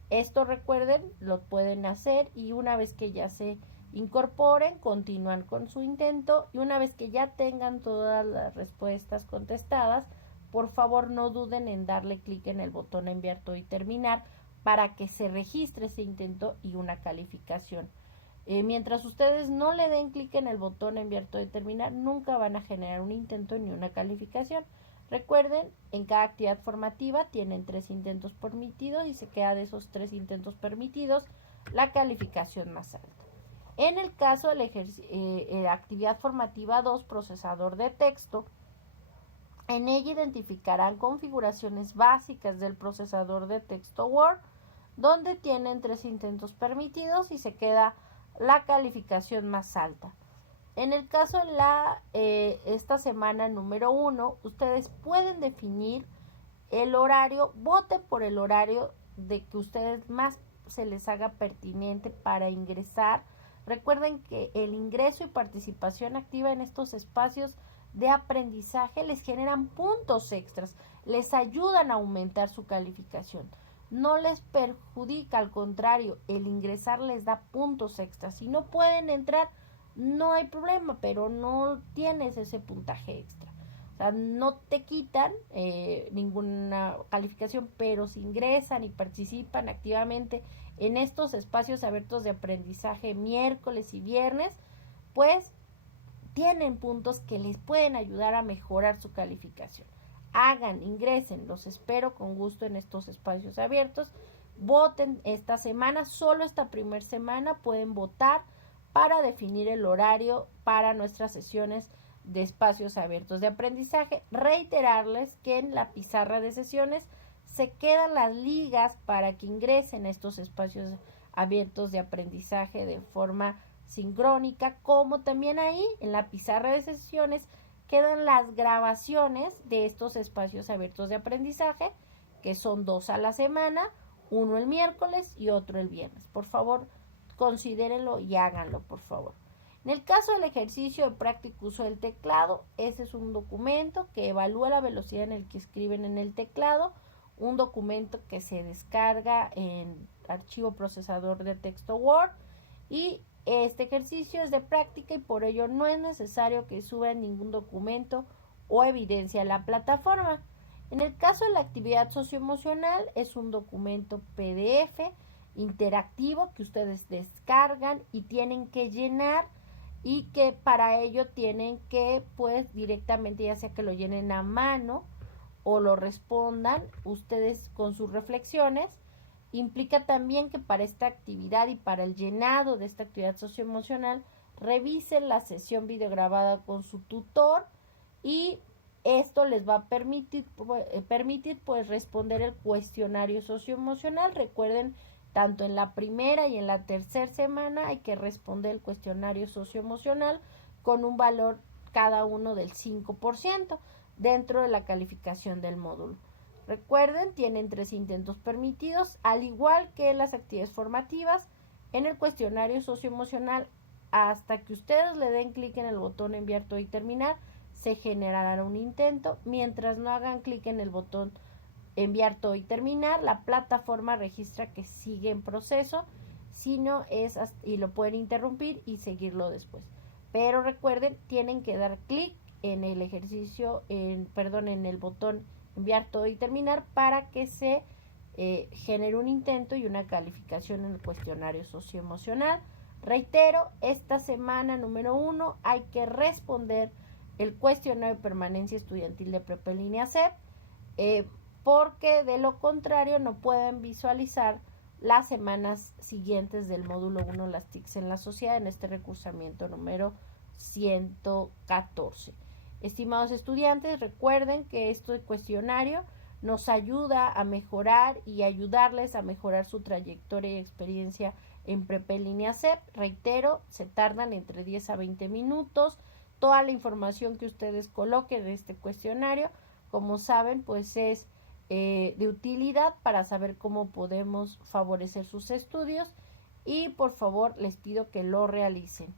Esto, recuerden, lo pueden hacer y una vez que ya se incorporen, continúan con su intento y una vez que ya tengan todas las respuestas contestadas, por favor no duden en darle clic en el botón enviar todo y terminar para que se registre ese intento y una calificación. Mientras ustedes no le den clic en el botón enviar todo y terminar, nunca van a generar un intento ni una calificación. Recuerden, en cada actividad formativa tienen 3 intentos permitidos y se queda de esos 3 intentos permitidos la calificación más alta. En el caso de la actividad formativa 2, procesador de texto, en ella identificarán configuraciones básicas del procesador de texto Word, donde tienen 3 intentos permitidos y se queda la calificación más alta. En el caso de esta semana número 1, ustedes pueden definir el horario, voten por el horario de que ustedes más se les haga pertinente para ingresar. Recuerden que el ingreso y participación activa en estos espacios de aprendizaje les generan puntos extras, les ayudan a aumentar su calificación. No les perjudica, al contrario, el ingresar les da puntos extras. Si no pueden entrar, no hay problema, pero no tienes ese puntaje extra. O sea, no te quitan ninguna calificación, pero si ingresan y participan activamente en estos espacios abiertos de aprendizaje miércoles y viernes, pues tienen puntos que les pueden ayudar a mejorar su calificación. Hagan, ingresen, los espero con gusto en estos espacios abiertos. Voten esta semana, solo esta primera semana pueden votar para definir el horario para nuestras sesiones de espacios abiertos de aprendizaje. Reiterarles que en la pizarra de sesiones se quedan las ligas para que ingresen a estos espacios abiertos de aprendizaje de forma sincrónica, como también ahí en la pizarra de sesiones quedan las grabaciones de estos espacios abiertos de aprendizaje, que son 2 a la semana, uno el miércoles y otro el viernes. Por favor, considérenlo y háganlo, por favor. En el caso del ejercicio de práctico uso del teclado, ese es un documento que evalúa la velocidad en el que escriben en el teclado, un documento que se descarga en archivo procesador de texto Word, y este ejercicio es de práctica y por ello no es necesario que suban ningún documento o evidencia a la plataforma. En el caso de la actividad socioemocional, es un documento PDF interactivo que ustedes descargan y tienen que llenar, y que para ello tienen que pues directamente, ya sea que lo llenen a mano o lo respondan ustedes con sus reflexiones. Implica también que para esta actividad y para el llenado de esta actividad socioemocional revisen la sesión videograbada con su tutor, y esto les va a permitir pues responder el cuestionario socioemocional. Recuerden Tanto en la primera y en la tercera semana hay que responder el cuestionario socioemocional con un valor cada uno del 5% dentro de la calificación del módulo. Recuerden, tienen 3 intentos permitidos, al igual que en las actividades formativas. En el cuestionario socioemocional, hasta que ustedes le den clic en el botón enviar todo y terminar, se generará un intento. Mientras no hagan clic en el botón enviar todo y terminar, la plataforma registra que sigue en proceso, si no es, y lo pueden interrumpir y seguirlo después. Pero recuerden, tienen que dar clic en el ejercicio, en el botón enviar todo y terminar para que se genere un intento y una calificación en el cuestionario socioemocional. Reitero, esta semana número 1 hay que responder el cuestionario de permanencia estudiantil de Prepa en Línea CEP, porque de lo contrario no pueden visualizar las semanas siguientes del módulo 1, las TICs en la sociedad, en este recursamiento número 114. Estimados estudiantes, recuerden que este cuestionario nos ayuda a mejorar y ayudarles a mejorar su trayectoria y experiencia en Prepa en Línea CEP. Reitero, se tardan entre 10 a 20 minutos. Toda la información que ustedes coloquen en este cuestionario, como saben, pues es de utilidad para saber cómo podemos favorecer sus estudios, y por favor les pido que lo realicen.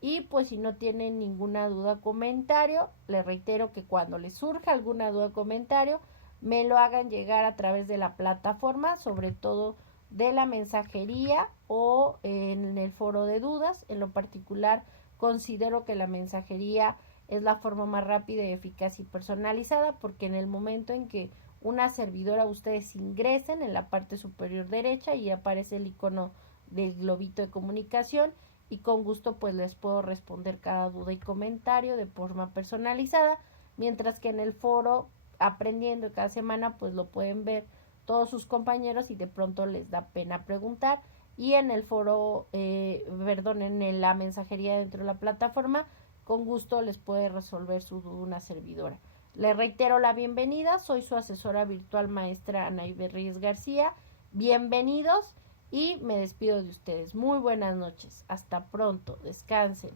Y pues si no tienen ninguna duda o comentario, les reitero que cuando les surja alguna duda o comentario, me lo hagan llegar a través de la plataforma, sobre todo de la mensajería o en el foro de dudas. En lo particular, considero que la mensajería es la forma más rápida y eficaz y personalizada, porque en el momento en que una servidora, ustedes ingresen en la parte superior derecha y aparece el icono del globito de comunicación, y con gusto pues les puedo responder cada duda y comentario de forma personalizada, mientras que en el foro Aprendiendo cada semana pues lo pueden ver todos sus compañeros y de pronto les da pena preguntar, y en el foro, en la mensajería dentro de la plataforma, con gusto les puede resolver su duda una servidora. Les reitero la bienvenida, soy su asesora virtual maestra Anaíbe Reyes García. Bienvenidos y me despido de ustedes. Muy buenas noches, hasta pronto, descansen.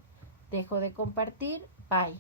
Dejo de compartir, bye.